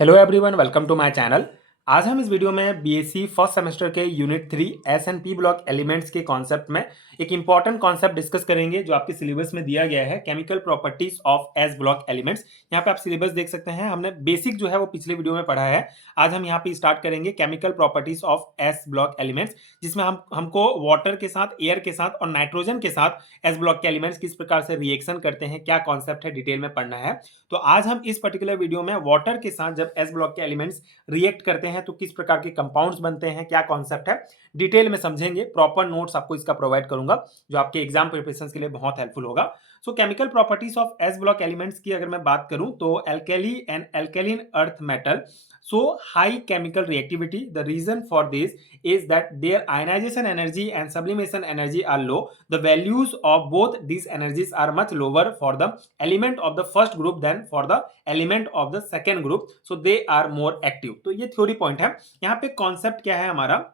Hello everyone, welcome to my channel. आज हम इस वीडियो में बीएससी फर्स्ट सेमेस्टर के unit 3 s and p block elements के कॉन्सेप्ट में एक इंपॉर्टेंट कॉन्सेप्ट डिस्कस करेंगे जो आपके सिलेबस में दिया गया है, chemical properties of s block elements. यहाँ पे आप सिलेबस देख सकते हैं, हमने बेसिक जो है वो पिछले वीडियो में पढ़ा है। आज हम यहाँ पे स्टार्ट करेंगे chemical properties of s block elements, जिसमें हमको वाटर के साथ, एयर के साथ और नाइट्रोजन के साथ एस ब्लॉक के एलिमेंट्स किस प्रकार से रिएक्शन करते हैं, क्या कॉन्सेप्ट है, डिटेल में पढ़ना है। तो आज हम इस पर्टिकुलर वीडियो में वाटर के साथ जब एस ब्लॉक के एलिमेंट्स रिएक्ट करते हैं तो किस प्रकार के कंपाउंड्स बनते हैं, क्या कॉन्सेप्ट है, डिटेल में समझेंगे। प्रॉपर नोट्स आपको इसका प्रोवाइड करूंगा जो आपके एग्जाम प्रिपरेशन के लिए बहुत हेल्पफुल होगा। So chemical properties of s block elements की अगर मैं बात करूं तो alkali and alkaline earth metal so high chemical reactivity. The reason for this is that their ionization energy and sublimation energy are low. The values of both these energies are much lower for the element of the first group than for the element of the second group, so they are more active. तो ये theory point है। यहाँ पे concept क्या है हमारा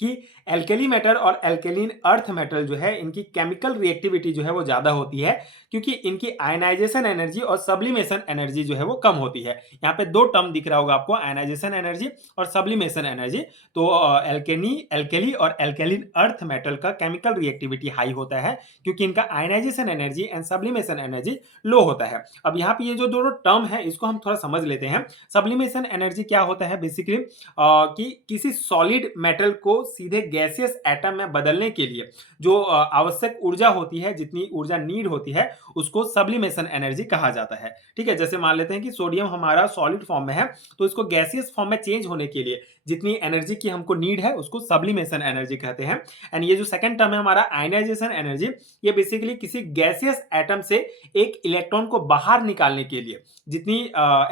कि alkali metal और एल्केलिन अर्थ मेटल जो है, इनकी केमिकल रिएक्टिविटी जो है वो ज्यादा होती है, क्योंकि इनकी आयनाइजेशन एनर्जी और सब्लिमेशन एनर्जी जो है वो कम होती है। यहाँ पे दो टर्म दिख रहा होगा आपको, आयनाइजेशन एनर्जी और सब्लिमेशन एनर्जी। तो एल्केली और एल्केलिन अर्थ मेटल का केमिकल रिएक्टिविटी हाई होता है, क्योंकि इनका ionisation energy and sublimation energy low होता है। अब यहाँ पे ये जो दोनों टर्म है इसको हम थोड़ा समझ लेते हैं। सब्लिमेशन एनर्जी क्या होता है बेसिकली, कि किसी सॉलिड मेटल को सीधे गैसियस एटम में बदलने के लिए जो आवश्यक ऊर्जा होती है, जितनी ऊर्जा नीड होती है, उसको सब्लिमेशन एनर्जी कहा जाता है। ठीक है, जैसे मान लेते हैं कि सोडियम हमारा सॉलिड फॉर्म में है, तो इसको गैसियस फॉर्म में चेंज होने के लिए जितनी एनर्जी की हमको नीड है उसको सब्लिमेशन एनर्जी कहते हैं। एंड ये जो सेकंड टर्म है हमारा आयनाइजेशन एनर्जी, ये बेसिकली किसी गैसियस एटम से एक इलेक्ट्रॉन को बाहर निकालने के लिए जितनी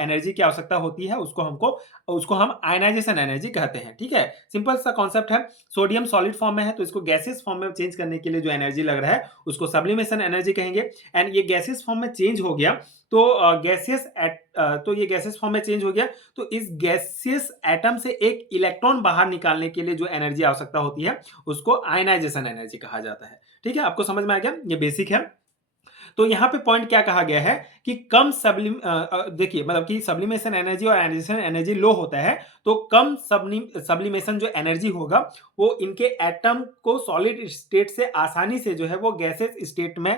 एनर्जी की आवश्यकता होती है उसको हम आयनाइजेशन एनर्जी कहते हैं। ठीक है, सिंपल सा कॉन्सेप्ट है। सोडियम सॉलिड फॉर्म में है तो इसको गैसियस फॉर्म में चेंज करने के लिए जो एनर्जी लग रहा है उसको सब्लिमेशन एनर्जी कहेंगे। एंड ये गैसियस फॉर्म में चेंज हो गया तो ये गैसियस फॉर्म में चेंज हो गया, तो इस गैसियस एटम से एक इलेक्ट्रॉन बाहर निकालने के लिए जो एनर्जी आवश्यकता होती है उसको आयनाइजेशन एनर्जी कहा जाता है। ठीक है, आपको समझ में आ गया, ये बेसिक है। तो यहाँ पे पॉइंट क्या कहा गया है कि कम देखिए, मतलब कि सब्लिमेशन एनर्जी और आयनाइजेशन एनर्जी लो होता है, तो कम सब्लिमेशन जो एनर्जी होगा वो इनके एटम को सॉलिड स्टेट से आसानी से जो है वो गैसेस स्टेट में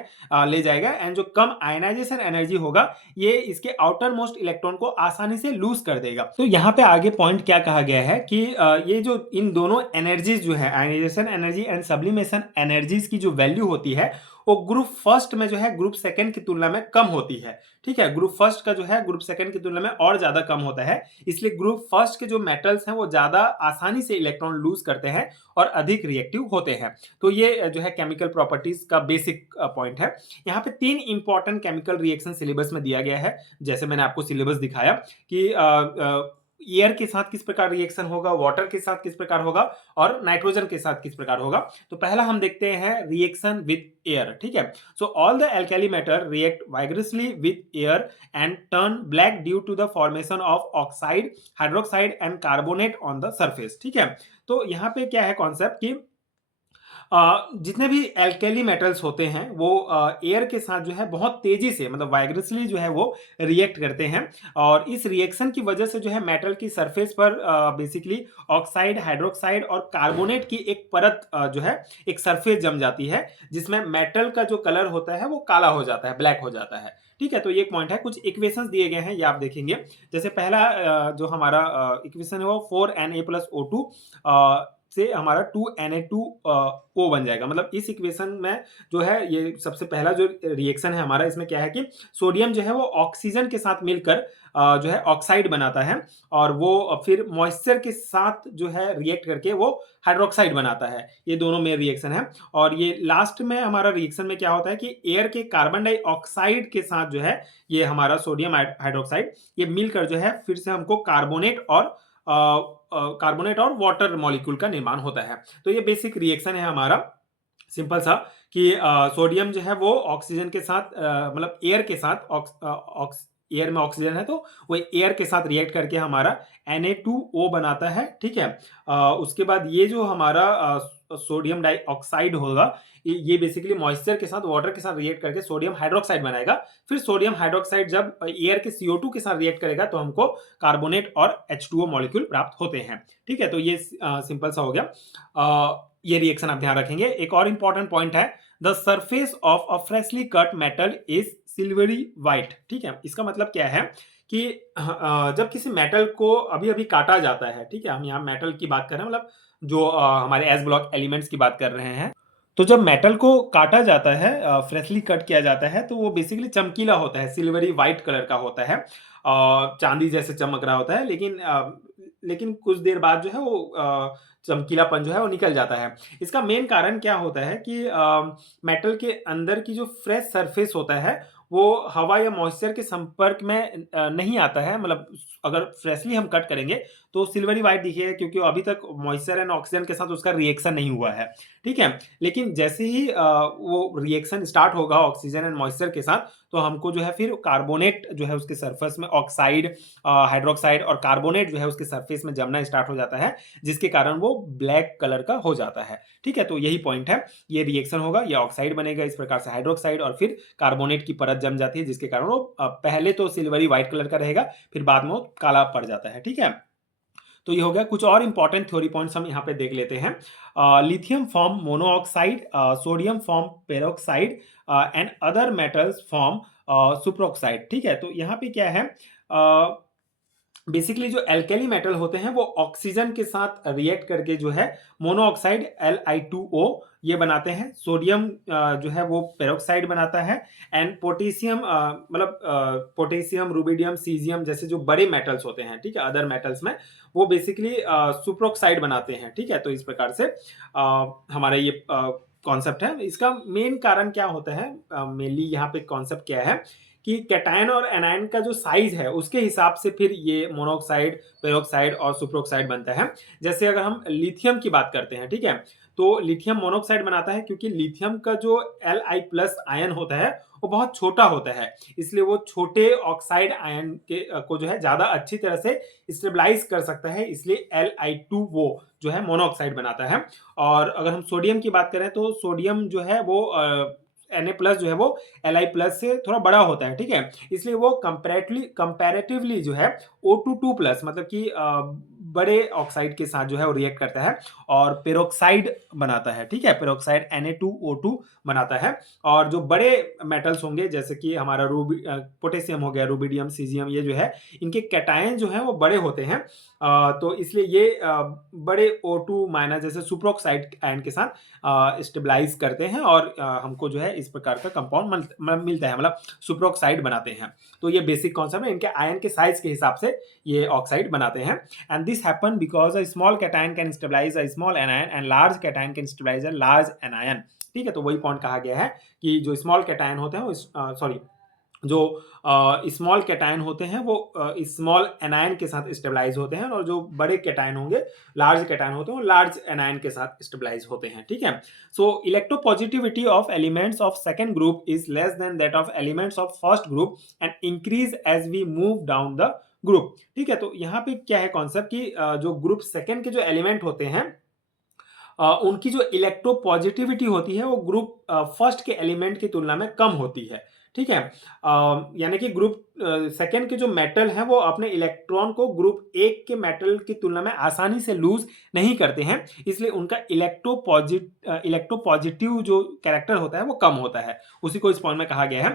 ले जाएगा। एंड जो कम आयनाइजेशन एनर्जी होगा ये इसके आउटर मोस्ट इलेक्ट्रॉन को आसानी से लूज कर देगा। तो यहाँ पे आगे पॉइंट क्या कहा गया है कि ये जो इन दोनों एनर्जीज जो है, ionisation energy and sublimation energies की जो वैल्यू होती है वो ग्रुप फर्स्ट में जो है ग्रुप सेकंड की तुलना में कम होती है। ठीक है, ग्रुप फर्स्ट का जो है ग्रुप सेकंड की तुलना में और ज्यादा कम होता है, इसलिए ग्रुप फर्स्ट के जो मेटल्स हैं वो ज्यादा आसानी से इलेक्ट्रॉन लूज करते हैं और अधिक रिएक्टिव होते हैं। तो ये जो है केमिकल प्रॉपर्टीज का बेसिक पॉइंट है। यहाँ पे 3 इंपॉर्टेंट केमिकल रिएक्शन सिलेबस में दिया गया है, जैसे मैंने आपको सिलेबस दिखाया कि एयर के साथ किस प्रकार रिएक्शन होगा, वाटर के साथ किस प्रकार होगा और नाइट्रोजन के साथ किस प्रकार होगा। तो पहला हम देखते हैं रिएक्शन विद एयर। ठीक है, so all the alkali metal react vigorously with air and turn black due to the formation of oxide, hydroxide and carbonate on the surface. ठीक है, तो यहाँ पे क्या है कॉन्सेप्ट कि जितने भी एल्केली मेटल्स होते हैं वो एयर के साथ जो है बहुत तेजी से, मतलब वाइग्रसली जो है वो रिएक्ट करते हैं, और इस रिएक्शन की वजह से जो है मेटल की सरफेस पर बेसिकली ऑक्साइड, हाइड्रोक्साइड और कार्बोनेट की एक परत जो है एक सरफेस जम जाती है, जिसमें मेटल का जो कलर होता है वो काला हो जाता है, ब्लैक हो जाता है। ठीक है, तो ये एक पॉइंट है। कुछ इक्वेशंस दिए गए हैं, ये आप देखेंगे। जैसे पहला जो हमारा इक्वेशन है वो 4Na+O2 से हमारा 2Na2O बन जाएगा। मतलब इस इक्वेशन में जो है ये सबसे पहला जो रिएक्शन है हमारा, इसमें क्या है कि सोडियम जो है वो ऑक्सीजन के साथ मिलकर जो है ऑक्साइड बनाता है, और वो फिर मॉइस्चर के साथ जो है रिएक्ट करके वो हाइड्रोक्साइड बनाता है। ये दोनों में रिएक्शन है। और ये लास्ट में हमारा रिएक्शन में क्या होता है कि एयर के कार्बन डाइऑक्साइड के साथ जो है ये हमारा सोडियम हाइड्रोक्साइड ये मिलकर जो है फिर से हमको कार्बोनेट और वाटर मॉलिक्यूल का निर्माण होता है। तो ये बेसिक रिएक्शन है हमारा, सिंपल सा, कि सोडियम जो है वो ऑक्सीजन के साथ मतलब एयर के साथ एयर में ऑक्सीजन है तो वो एयर के साथ रिएक्ट करके हमारा Na2O बनाता है। ठीक है, उसके बाद ये जो हमारा सोडियम डाइऑक्साइड होगा, ये बेसिकली मॉइस्चर के साथ वाटर के साथ रिएक्ट करके सोडियम हाइड्रोक्साइड बनाएगा। फिर सोडियम हाइड्रोक्साइड जब एयर के CO2 के साथ रिएक्ट करेगा तो हमको कार्बोनेट और H2O मॉलिक्यूल प्राप्त होते हैं। ठीक है, तो ये सिंपल सा हो गया। ये रिएक्शन आप ध्यान रखेंगे। एक और इंपॉर्टेंट पॉइंट है, the surface of a freshly cut metal is silvery white. ठीक है, इसका मतलब क्या है कि जब किसी मेटल को अभी अभी काटा जाता है, ठीक है, हम यहाँ मेटल की बात कर रहे हैं, मतलब जो हमारे एस ब्लॉक एलिमेंट्स की बात कर रहे हैं। तो जब मेटल को काटा जाता है, फ्रेशली कट किया जाता है, तो वो बेसिकली चमकीला होता है, सिल्वरी व्हाइट कलर का होता है, चांदी जैसे चमक रहा होता है, लेकिन कुछ देर बाद जो है वो चमकीलापन जो है वो निकल जाता है। इसका मेन कारण क्या होता है कि मेटल के अंदर की जो फ्रेश सरफेस होता है वो हवा या मॉइस्चर के संपर्क में नहीं आता है। मतलब अगर फ्रेशली हम कट करेंगे तो सिल्वरी व्हाइट दिखेगा, क्योंकि अभी तक मॉइस्चर एंड ऑक्सीजन के साथ उसका रिएक्शन नहीं हुआ है। ठीक है, लेकिन जैसे ही वो रिएक्शन स्टार्ट होगा ऑक्सीजन एंड मॉइस्चर के साथ, तो हमको जो है फिर कार्बोनेट जो है उसके सरफेस में, ऑक्साइड, हाइड्रोक्साइड और कार्बोनेट जो है उसके सरफेस में जमना स्टार्ट हो जाता है, जिसके कारण वो ब्लैक कलर का हो जाता है। ठीक है, तो यही पॉइंट है। ये रिएक्शन होगा, ये ऑक्साइड बनेगा इस प्रकार से हाइड्रोक्साइड, और फिर कार्बोनेट की परत जम जाती है, जिसके कारण वो पहले तो सिल्वरी व्हाइट कलर का रहेगा, फिर बाद में वो काला पड़ जाता है। ठीक है, तो ये हो गया। कुछ और इंपॉर्टेंट थ्योरी पॉइंट्स हम यहाँ पे देख लेते हैं। Lithium form monoxide, sodium form peroxide and other metals form superoxide. ठीक है, तो यहाँ पे क्या है, बेसिकली जो एल्केली मेटल होते हैं वो ऑक्सीजन के साथ रिएक्ट करके जो है मोनोऑक्साइड Li2O ये बनाते हैं। सोडियम जो है वो पेरोक्साइड बनाता है, एंड पोटेशियम, मतलब पोटेशियम, रुबिडियम, सीजियम जैसे जो बड़े मेटल्स होते हैं, ठीक है, अदर मेटल्स में वो बेसिकली सुप्रोक्साइड बनाते हैं। ठीक है, तो इस प्रकार से हमारा ये कॉन्सेप्ट है। इसका मेन कारण क्या होता है, मेनली यहाँ पे कॉन्सेप्ट क्या है कि कैटायन और एनायन का जो साइज है उसके हिसाब से फिर ये मोनोऑक्साइड, पेरोक्साइड और सुपरऑक्साइड बनता है। जैसे अगर हम लिथियम की बात करते हैं, ठीक है, तो लिथियम मोनोऑक्साइड बनाता है, क्योंकि लिथियम का जो Li+ आयन होता है वो बहुत छोटा होता है, इसलिए वो छोटे ऑक्साइड आयन के को जो है ज्यादा अच्छी तरह से स्टेबलाइज कर सकता है, इसलिए Li2 वो जो है मोनोऑक्साइड बनाता है। और अगर हम सोडियम की बात करें तो सोडियम जो है वो Na+ जो है वो Li+ से थोड़ा बड़ा होता है। ठीक है, इसलिए वो कंपैरेटिवली जो है O2+ मतलब कि बड़े ऑक्साइड के साथ जो है वो रिएक्ट करता है और पेरोक्साइड बनाता है। ठीक है, पेरोक्साइड Na2O2 बनाता है। और जो बड़े मेटल्स होंगे जैसे कि हमारा पोटेशियम हो गया, रुबिडियम, सीजियम, ये जो है इनके कैटायन जो है वो बड़े होते हैं, तो इसलिए ये बड़े O2- जैसे सुपरऑक्साइड आयन के साथ स्टेबलाइज करते हैं, और हमको जो है इस प्रकार का कंपाउंड मिलता है, मतलब सुपरऑक्साइड बनाते हैं। तो ये बेसिक कॉन्सेप्ट है, इनके आयन के साइज के हिसाब से ये ऑक्साइड बनाते हैं। And this happen because a small cation can stabilise a small anion and large cation can stabilise a large anion. ठीक है, तो वही पॉइंट कहा गया है कि जो स्मॉल कैटायन होते हैं वो सॉरी जो स्मॉल कैटायन होते हैं वो स्मॉल एनायन के साथ स्टेबलाइज होते हैं, और जो बड़े कैटायन होंगे, लार्ज कैटायन होते हैं, वो लार्ज एनायन के साथ स्टेबलाइज होते हैं। ठीक है, so electropositivity of elements of second group is less than that of elements of first group and increase as we move down the group. ठीक है, तो यहाँ पे क्या है कॉन्सेप्ट कि जो ग्रुप सेकंड के जो एलिमेंट होते हैं उनकी जो इलेक्ट्रोपॉजिटिविटी होती है वो ग्रुप फर्स्ट के एलिमेंट की तुलना में कम होती है। ठीक है, यानी कि ग्रुप सेकेंड के जो मेटल हैं वो अपने इलेक्ट्रॉन को ग्रुप एक के मेटल की तुलना में आसानी से लूज नहीं करते हैं, इसलिए उनका इलेक्ट्रोपॉजिटिव जो कैरेक्टर होता है वो कम होता है, उसी को इस पॉइंट में कहा गया है।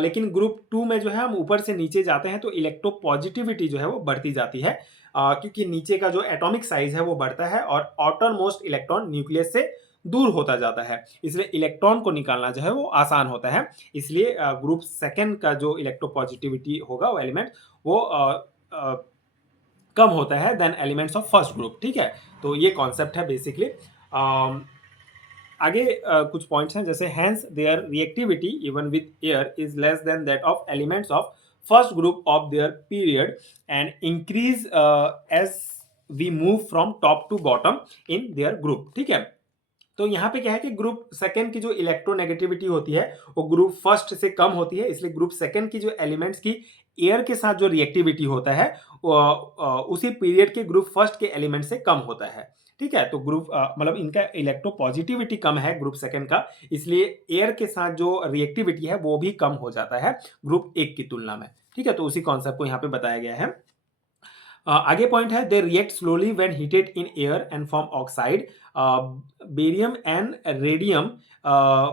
लेकिन ग्रुप 2 में जो है हम ऊपर से नीचे जाते हैं तो इलेक्ट्रोपॉजिटिविटी जो है वो बढ़ती जाती है, क्योंकि नीचे का जो एटॉमिक साइज है वो बढ़ता है और आउटर मोस्ट इलेक्ट्रॉन न्यूक्लियस से दूर होता जाता है, इसलिए इलेक्ट्रॉन को निकालना जो है वो आसान होता है। इसलिए ग्रुप सेकेंड का जो इलेक्ट्रोपॉजिटिविटी होगा वो एलिमेंट वो कम होता है than elements of first group. ठीक है, तो ये कॉन्सेप्ट है बेसिकली। आगे कुछ पॉइंट्स हैं, जैसे hence their reactivity even with air is less than that of elements of first group of their period and increase as we move from top to bottom in their group. ठीक है, तो यहाँ पे क्या है कि ग्रुप सेकेंड की जो इलेक्ट्रोनेगेटिविटी होती है वो ग्रुप फर्स्ट से कम होती है, इसलिए ग्रुप सेकेंड की जो एलिमेंट्स की एयर के साथ जो रिएक्टिविटी होता है वो उसी पीरियड के ग्रुप फर्स्ट के एलिमेंट से कम होता है। ठीक है, तो ग्रुप मतलब इनका इलेक्ट्रोपॉजिटिविटी कम है ग्रुप सेकंड का, इसलिए एयर के साथ जो रिएक्टिविटी है वो भी कम हो जाता है ग्रुप एक की तुलना में। ठीक है, तो उसी कॉन्सेप्ट को यहाँ पे बताया गया है। आगे पॉइंट है, they react slowly when heated in air and form oxide, barium and radium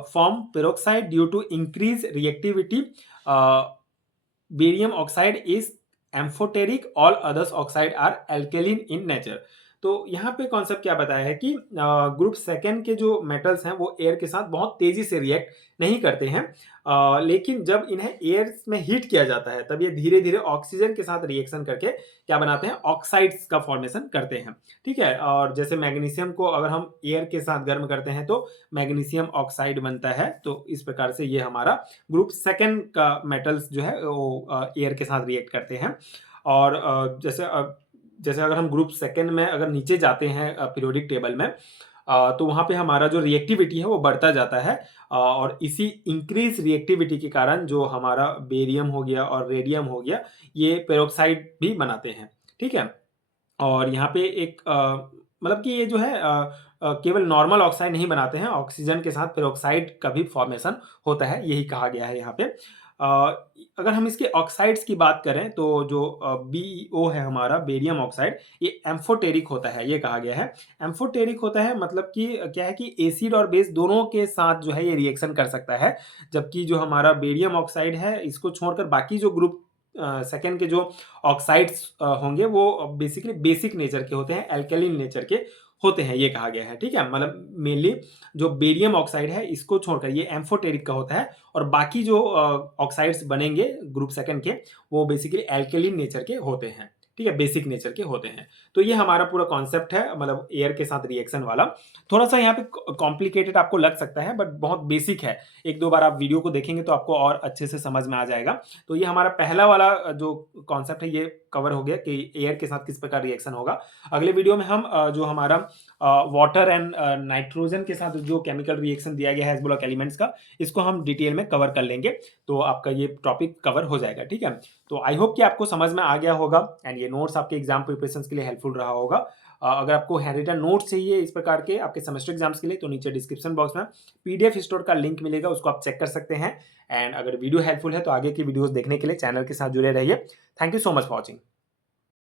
form peroxide due to increase reactivity. Barium oxide is amphoteric, all others oxide are alkaline in nature. तो यहाँ पे concept क्या बताया है कि group second के जो metals हैं वो एयर के साथ बहुत तेजी से रिएक्ट नहीं करते हैं, लेकिन जब इन्हें एयर में हीट किया जाता है तब ये धीरे धीरे ऑक्सीजन के साथ रिएक्शन करके क्या बनाते हैं, ऑक्साइड्स का फॉर्मेशन करते हैं। ठीक है, और जैसे मैग्नीशियम को अगर हम एयर के साथ गर्म करते हैं तो मैग्नीशियम ऑक्साइड बनता है। तो इस प्रकार से ये हमारा ग्रुप सेकेंड का मेटल्स जो है वो एयर के साथ रिएक्ट करते हैं। और जैसे अगर हम ग्रुप सेकेंड में अगर नीचे जाते हैं पीरियोडिक टेबल में, तो वहाँ पे हमारा जो रिएक्टिविटी है वो बढ़ता जाता है, और इसी इंक्रीज रिएक्टिविटी के कारण जो हमारा बेरियम हो गया और रेडियम हो गया ये पेरोक्साइड भी बनाते हैं। ठीक है, और यहाँ पे एक मतलब कि ये जो है केवल नॉर्मल ऑक्साइड नहीं बनाते हैं, ऑक्सीजन के साथ पेरोक्साइड का भी फॉर्मेशन होता है, यही कहा गया है यहाँ पे। अगर हम इसके ऑक्साइड्स की बात करें तो जो BeO है हमारा, बेरियम ऑक्साइड, ये एम्फोटेरिक होता है, ये कहा गया है। एम्फोटेरिक होता है मतलब कि क्या है कि एसिड और बेस दोनों के साथ जो है ये रिएक्शन कर सकता है, जबकि जो हमारा बेरियम ऑक्साइड है इसको छोड़कर बाकी जो ग्रुप सेकेंड के जो ऑक्साइड्स होंगे वो बेसिकली बेसिक नेचर के होते हैं, एल्कलिन नेचर के होते हैं, ये कहा गया है। ठीक है, मतलब मेनली जो बेरियम ऑक्साइड है इसको छोड़कर ये एम्फोटेरिक का होता है, और बाकी जो ऑक्साइड्स बनेंगे ग्रुप सेकेंड के वो बेसिकली एल्कलिन नेचर के होते हैं। ठीक है, बेसिक नेचर के होते हैं। तो ये हमारा पूरा कॉन्सेप्ट है, मतलब एयर के साथ रिएक्शन वाला। थोड़ा सा यहाँ पे कॉम्प्लिकेटेड आपको लग सकता है, बट बहुत बेसिक है। एक दो बार आप वीडियो को देखेंगे तो आपको और अच्छे से समझ में आ जाएगा। तो ये हमारा पहला वाला जो कॉन्सेप्ट है ये कवर हो गया कि एयर के साथ किस प्रकार रिएक्शन होगा। अगले वीडियो में हम जो हमारा वाटर एंड नाइट्रोजन के साथ जो केमिकल रिएक्शन दिया गया है एस ब्लॉक एलिमेंट्स का, इसको हम डिटेल में कवर कर लेंगे, तो आपका ये टॉपिक कवर हो जाएगा। ठीक है, तो आई होप कि आपको समझ में आ गया होगा एंड ये नोट्स आपके एग्जाम प्रिपरेशन के लिए हेल्पफुल रहा होगा। अगर आपको हैंड रिटन नोट्स चाहिए इस प्रकार के आपके सेमेस्टर एग्जाम्स के लिए, तो नीचे डिस्क्रिप्शन बॉक्स में PDF स्टोर का लिंक मिलेगा, उसको आप चेक कर सकते हैं। एंड अगर वीडियो हेल्पफुल है तो आगे की वीडियोस देखने के लिए चैनल के साथ जुड़े रहिए। Thank you so much for watching.